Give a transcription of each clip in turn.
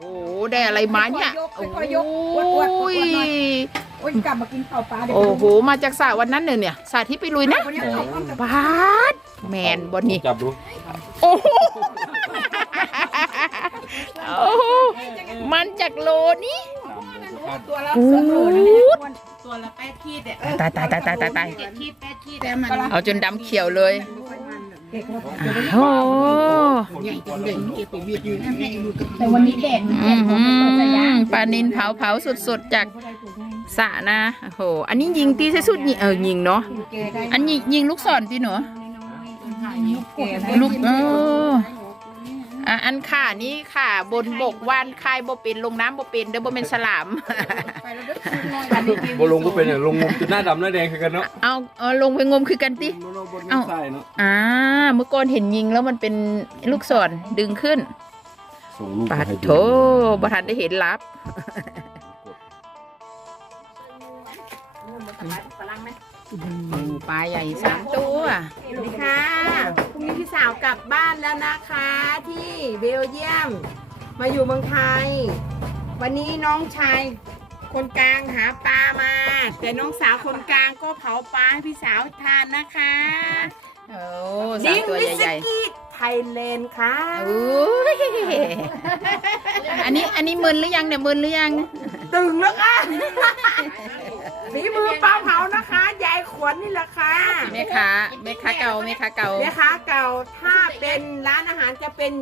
โอ้โหได้อะไรมาเนี่ยค่อยๆยกค่อยๆยกอวดๆอวดๆหน่อยโอ้ยโอ้ยกลับมากินข้าวปลาเดี๋ยวโอ้โหมาจากสระวันนั้นเนี่ยเนี่ยสระที่ไปลุยนะวันนี้เอาข้าวบาดแมนบนนี่จับดูโอ้โหโอ้โหมันจากโลนี้ตัวละกูสองโลนะเนี่ยอ้วนตัวละแปดขีดเนี่ยตายตายตายตายตายตายเจ็ดขีดแปดขีดแต่มันเอาจนดำเขียวเลยเด็กเรา โอ้แต่วันนี้แดดอื้อหือปลานินเผาเผาสุดๆจากสระนะโอ้โหอันนี้ยิงตีสุดๆยิงเออยิงเนาะอันนี้ยิงลูกศรพี่หนูแกได้ลูกเออ อะอันข่านี่ค่ะ บนบกวานคายบ่เป็นลงน้ำบ่เป็นเด้อบ่เป็นฉลาม ไปแล้วเด้อคืนน้อยอันนี้กินบลงก็เป็นเนี่ยลงงมจุดหน้าดำหน้าแดงคือกันเนาะเอาเอาลงไปงมคือกันติโนบนเอ้าใต้เนาะอ่า เมื่อก่อนเห็นยิงแล้วมันเป็นลูกศรดึงขึ้นส่งรูปปาดให้ดูโถบ่ทันได้เห็นลับปลาใหญ่สามตัว สวัสดีค่ะ พรุ่งนี้พี่สาวกลับบ้านแล้วนะคะที่ เบลเยียม มาอยู่เมืองไทย วันนี้น้องชายคนกลางหาปลามา แต่น้องสาวคนกลางก็เผาปลาให้พี่สาวทานนะคะโอ้สามตัววิใหสญ่กี้ไทยแลนด์ค่ะๆอุ้ยอันนี้อันนี้มึนหรือยังเนี่ยมึนหรือยัง ตึงแล้วค่ะ ฝีมือปลาเผานะคะยายขวัญนี่แหละค่ะแม่ค้าแม่ค้าเก่าแม่ค้าเก่าแม่ค้าเก่าถ้าเป็นร้านอาหารจะเป็น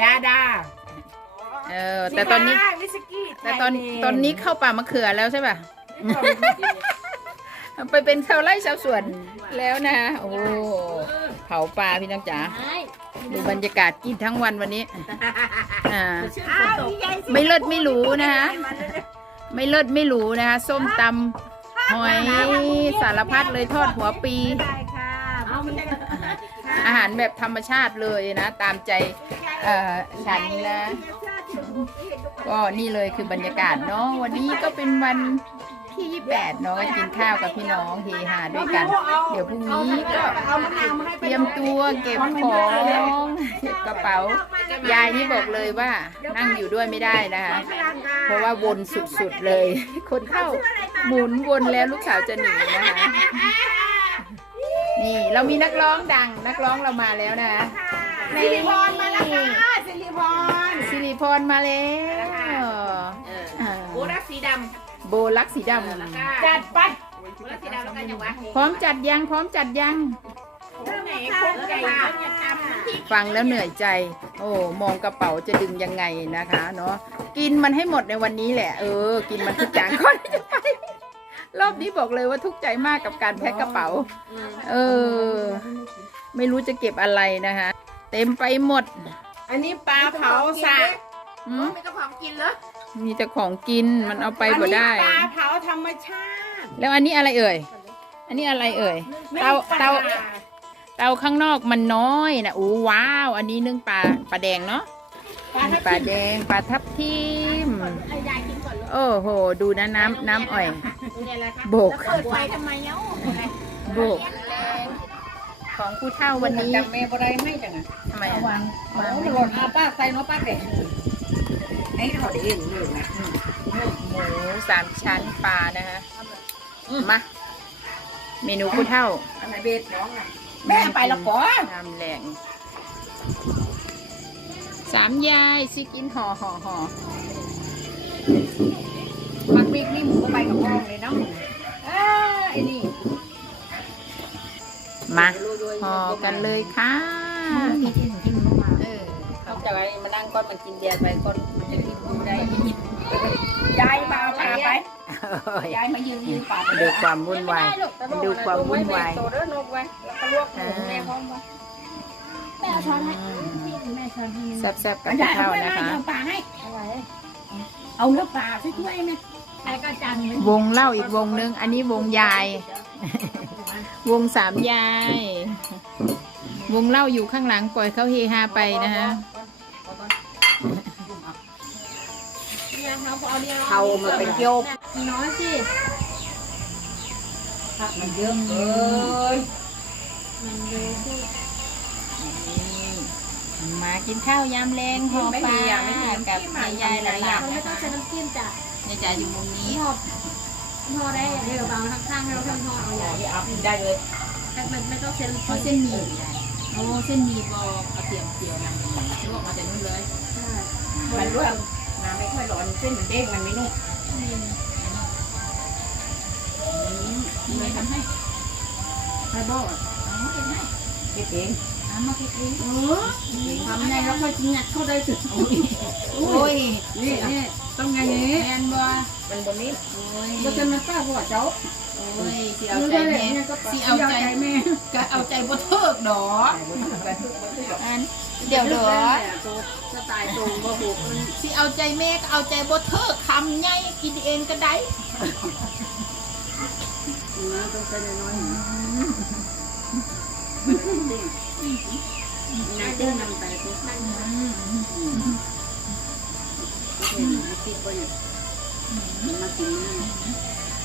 ยาดาเออแต่ตอนนี้สิคะวิสกี้แต่ตอนไทยแลด์ตอนนี้เข้าป่ามะเขือแล้วใช่ป่ะไปเป็นชาวไร่ชาวสวนแล้วนะ โอ้เผาปลาพี่น้องจ๋าดูบรรยากาศกินทั้งวันวันนี้อ่าอ้าวพี่ยายสิไม่เลิศไม่หรูนะคะไม่เลิศไม่หรูนะคะ ส้มตำ หอยสารพัดเลยทอดหัวปี ได้ค่ะเอามันได้อาหารแบบธรรมชาติเลยนะ ตามใจเอ่อฉันนะ ก็นี่เลยคือบรรยากาศเนาะวันนี้ก็เป็นวัน ที่ 28 เนาะกินข้าวกับพี่น้องเฮฮาด้วยกัน เดี๋ยวพรุ่งนี้ก็เอามะนาวมาให้เตรียมตัวเก็บของเก็บกระเป๋า ยายนี่บอกเลยว่านั่งอยู่ด้วยไม่ได้นะคะ เพราะว่าวนสุดๆเลย คนเข้าหมุนวนแล้วลูกสาวจะหนีนะคะ นี่เรามีนักร้องดัง นักร้องเรามาแล้วนะสิริพรมาแล้วค่ะสิริพรสิริพรมาแล้วอ่าโบรักสีด โบลักสีดำจัดไปโบรักสีดำแล้วกันอย่างวะำพร้อมจัดยังพร้อมจัดยังไหนโคกไก่ต้นยำตำฟังแล้วเหนื่อยใจ โอ้มองกระเป๋าจะดึงยังไงนะคะเนาะกินมันให้หมดในวันนี้แหละ เออ กินมันทุกอย่างก่อนที่จะไป รอบนี้บอกเลยว่าทุกข์ใจมากกับการแพ็คกระเป๋า เออ ไม่รู้จะเก็บอะไรนะคะ เต็มไปหมดอันนี้ปลาเผาสากอืมไม่ก็พร้อมกินเหรอ มีแต่ของกินมันเอาไปบ่ได้ อันนี้ปลาเผาธรรมชาติแล้วอันนี้อะไรเอ่ย อันนี้อะไรเอ่ย เตาเตาเตาข้างนอกมันน้อยนะอู้ว้าว อันนี้นึ่งปลาปลาแดงเนาะปลาแดงปลาทับทิมยายกินก่อนเลยโอ้โห ดูนะน้ำน้ำอ่อยเนี่ยแหละค่ะโบกเปิดไฟทำไมเนาะโบก ของผู้เฒ่าวันนี้จำแม่บ่ได้ให้จังอะทำไมเอาอะวางวางไม่หล่นอาป้าใส่เนาะป้าเด็ก ไอ้เขาได้เองเลยนะหมูสามชั้นปลานะคะมา เมนูผู้เฒ่าอันไหนเบ็ดน้องอะแม่ไปและก่อนน้ำแรงสามยายสิกินห่อห่อห่อมักพริกนี่หมูก็ไปกับพ่อเลยเนาะเอ้ยไอ้นี่มาห่อกันเลยค่ะมีที่หนูที่หนูมาเออเขาจะไว้มานั่งก้อนมันกินเบียร์ไปก้อนมันจะกินดู ได้ยายมาเอาปลาไปยายมายืนยืนปลาไปดูความวุ่นวายดูความวุ่นวายโตเด้อนกไว้แล้วก็ลวกหมูแม่พร้อมไว้แม่ช้อนให้แม่ช้อนให้แซ่บๆกับผู้เฒ่านะคะเอาปลาให้เอาไว้เอาเนื้อปลาช่วยๆไหมใครก็จันเลยวงเล่าอีกวงนึง อันนี้วงยาย วงสามยาย วงเล่าอยู่ข้างหลังปล่อยเขาเฮฮาไปนะคะ เขามาเป็นโยกน้อยสิผักมันเยอะเอ้ยนมากินข้าวยำแรงห่อปลากับยายๆหลานเราๆไม่ต้องใช้น้ำจิ้มจ้ะยายจ๋าอยู่มุมนี้ทอดทอดได้เดี๋ยวบางข้างๆให้เราทำทอดเอาใหญ่เอาได้เลยแต่มันไม่ต้องใช้น้ำเอาจิ้มเส้นหมี่เอาเส้นหมี่บอกเอาเตรียมเตียวนำลวกมาจากนู่นเลยใช่มันรวง น้ำไม่ค่อยร้อนเส้นมันเด้งมันไม่นุ่มนี่เลยทำให้ใช่บ่เอาเก็บให้เก็บเองเอามาเก็บเองเออทำไงแล้วค่อยกินงัดเข้าได้ถึงโอ้ยนี่นี่ต้องไงนี้แมนบ่มันบนนี้โอ้ยก็จะมันป้าหัวเจ้าโอ้ ยสิเอาใจแม่สิเอาใจแม่ก็เอาใจบ่เทิกดอกบนทุกบนทุกบนทุกอันเดี๋ยวเด้อสไตล์ตรงบ่หูมันสิเอาใจแม่ก็เอาใจบ่เทิกคำใหญ่กินเองก็ได้นะต้องใช้น้อยๆน่าจะนำไปทุกท่านติดบ่เนี่ยมากินนะ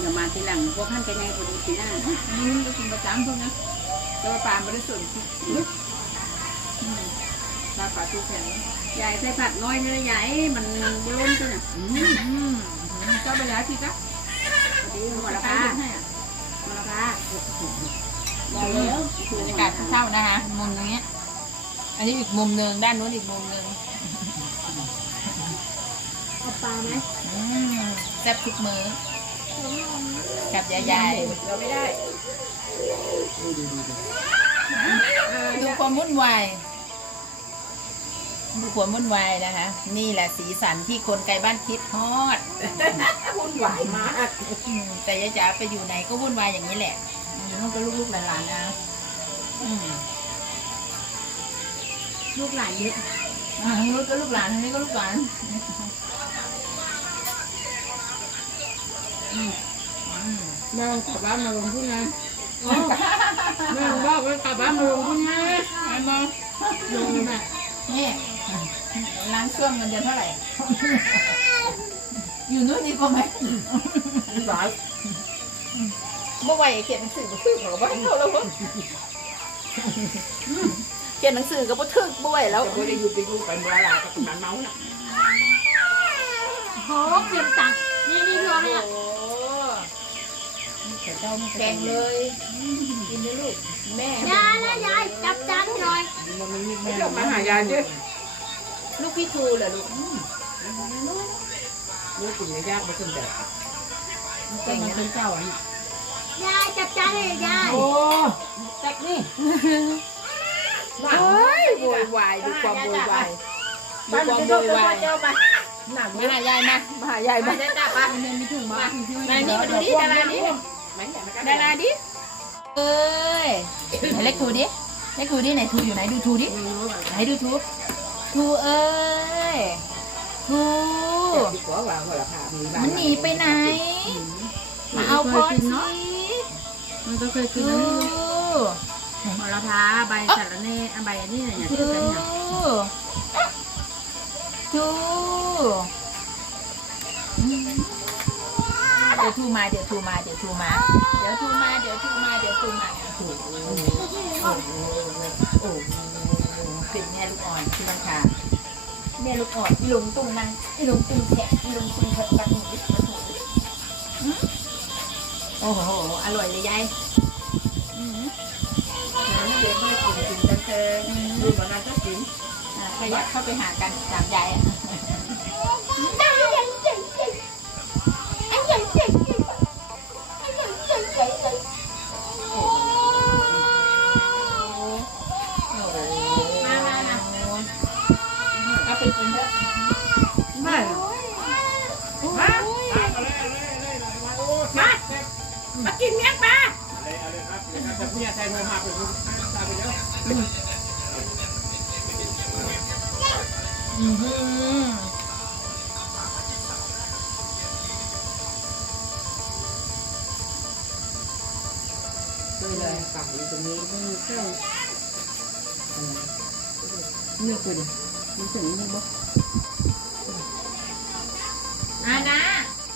อย่ามาทีหลังพวกท่านกันยังพอดีกินหน้าอืมก็กินประจำพวกนั้นต่ว่าปลาไม่ได้ส่วนที่อืมปลาปลาตูแข็งใหญ่ใส่ผัดน้อยนี่ใหญ่มันบล้นตัวน่ะอืมอืมเจ้าไปแล้วสิจ๊ะพอดีหัวละปลาพาให้อะหัวละพาบอกแล้วบรรยากาศเช่านะคะมุมตรงเนี้ย อันนี้อีกมุมหนึ่งด้านนู้นอีกมุมหนึ่งเอาปลาไหมอืมแซ่บทุกมื้อ กับยายเราไม่ได้ๆดูความวุ่นวายดูความวุ่นวายนะคะ นี่แหละสีสันที่คนไกลบ้านคิดฮอดวุ่นวายมากอืมแต่ยายจ๋าไปอยู่ไหนก็วุ่นวายอย่างนี้แหละอยู่นู่นก็ลูกๆหลานๆนะอืมลูกหลานเยอะอ่าทางนู้นก็ลูกหลานทางนี้ก็ลูกหลาน แม่กลับบ้านมาลงทุนนะแม่บอกว่ากลับบ้านมาลงทุนนะไอ้มองลงน่ะนี่ล้างเครื่องเงินเดือนเท่าไหร่ อยู่นู้นดีกว่าไหมหลายเมื่อวานเขียนหนังสือมาทึกเหรอวะเท่าแล้ววะเขียนหนังสือก็บ่ทึกบ่ไหวแล้วเราไม่ได้อยู่ไปดูไปเมื่อไหร่ก็ต้องเมาน่ะโหเตรียมตักนี่นี่รอเนี่ย แกงเลย กินเลยลูก แม่ยายนะยายจับจานหน่อยไม่ต้องมาหายาเยอะลูกพี่ทูเหรอลูกรู้กินยากมาจนแบบเก่งนะเจ้าอะยายจับจานเลยยาย โอ้แจ็คนี่เฮ้ยโวยวายดูความโวยวายดูบ้านความจะโวโดนยวายเจ้ามาหนักมาหายายมามาหายายมาจะจับอะมีถุงมามานี่มาดูดิดาราดิ ดาราดิเอ้ยไหนเล็กทูดิเล็กทูดิไหนทูอยู่ไหนดูทูดิไหนดูทูทูเอ้ยทูดีกว่าว่าหัวละพามีบ้ามันหนีไปไหน มาเอาพอดสิมันก็เคยกินทูนะหัวละพาใบสาระเน่ใบอันนี้เนี่ยทูชื่อกันเนี่ยทู ยวทูมาเดี๋ยวทูมาเดี๋ยวทูมาเดี๋ยวทูมาเดี๋ยวทูมาเดี๋ยวทูมาโอ้โหโอ้โหโอ้โหเป็นแม่ลูกอ่อนที่บังคาแม่ลูกอ่อนอีหลงตุงนางอีหลงตุงแฉะอีหลงตุงผัดปัดหมูดิบปัดหมูดิบหืมโอ้โหอร่อยเลยยายอืมเด็กไม่ได้กินกินกันเจอดูมานานก็กินอะใครอยากเข้าไปหากันตามยายอะ อือหือเลยเลยฝั่งอยู่ตรงนี้เครื่องนี่คือดิมันถึงนี่บ่อะนะ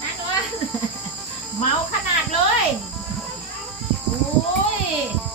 นะหนูเมาขนาดเลย โอ้ย